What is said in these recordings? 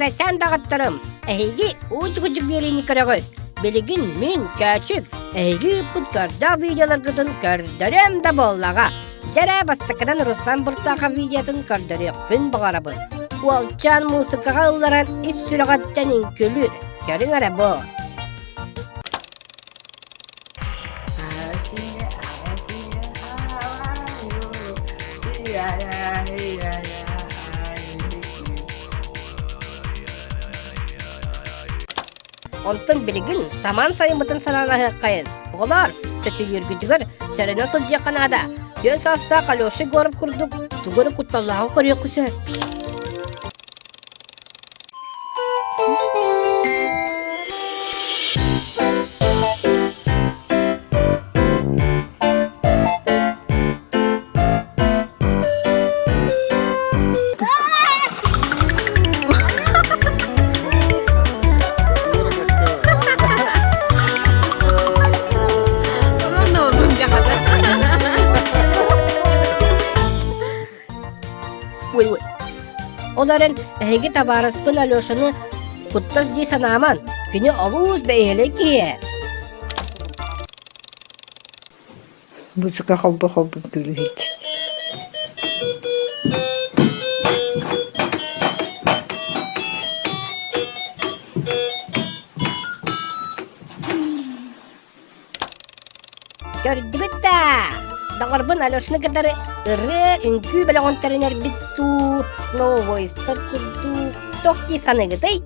кірәтен дағыттырым. Әйгі ұчық-ұчық берейні кірәғыз. Білігін мен кәшік. Әйгі ұппыт көрдіғ видеолар күтін көрдірем да боллаға. Жәрі бастықынан Руслан Бұртаға видеотын көрдірек күн бағарабын. Уалчан музыкаға ұларан іс сүріғаттен инкілі. Көрің әрі бұ. Онтын білігін саман сайымытын сананағы қайын. Оғылар, сөті ергідігір сәріні сұлжия қанада. Дөс аста қалошы көріп күрдік, түгірі құтталлағы көрек күсер. Оларын әйгі табарыскын Алешаны құттас дей санаман, күні алуыз бәйелі кие. Музыка қалбы-қалбы күлі хет. Көрді бітті! Дағарбын Алешаны кәдәрі ұры үнкі бәліғонтарын әрбітту, сноу-войстар күрді, тоқти санығыдай.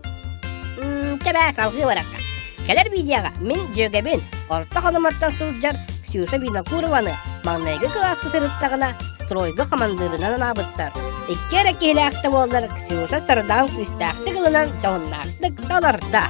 Тәбә салғы бараққа. Кәлер видеоға мен жөгәбін орта қалыматтан сұлжар Ксюша Винокурованы маңнайғы класқы сырыттағына стройғы командырынан абыттар. Иккер әкелі ақты болдар Ксюша сырдан күстәқті қылынан жоғынлақтық даларда.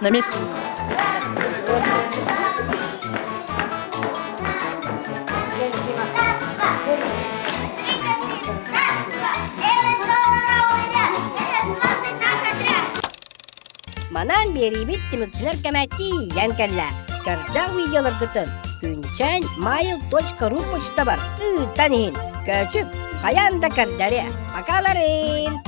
На месте. Манан бері бітті мүктінер кәмәтті янкәлі. Көрдіғ видеолар күтін. Күнчән mail.ru почта бар. Үттәнейін. Көчік қаянда көрдәрі. Бакаларын.